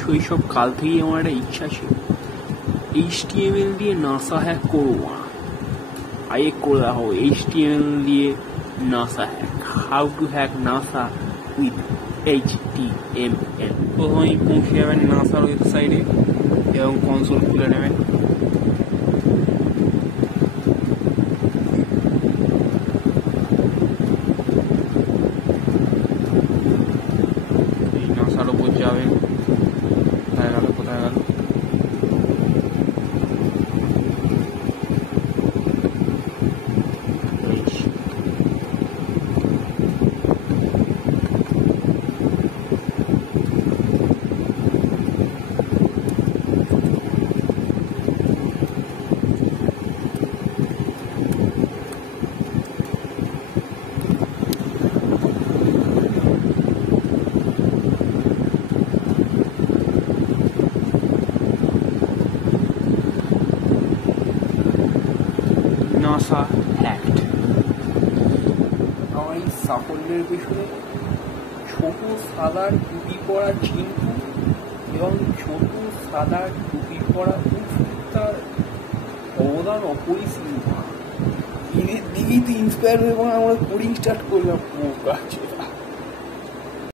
শৈশব কাল থেকেই আমার একটা ইচ্ছা ছিল HTML দিয়ে নাসা হ্যাক করবো না। আগে করে দেখো HTML দিয়ে NASA hack, how to hack NASA with HTML। প্রথমেই পৌঁছে যাবেন নাসার ওয়েবসাইটে এবং কনসোল খুলে নেবেন। নাসার ওপর যাবেন, কোথায় গেল নাসা হ্যাকড। আমার এই সাফল্যের পিছনে ছোট সাদা টুপি পরা চিন্টু এবং ছোট সাদা টুপি পরা তার অবদান অপরিসীম। এদের দিকেই তো ইন্সপায়ার হয়ে আমরা কোডিং স্টার্ট করলাম কাছে।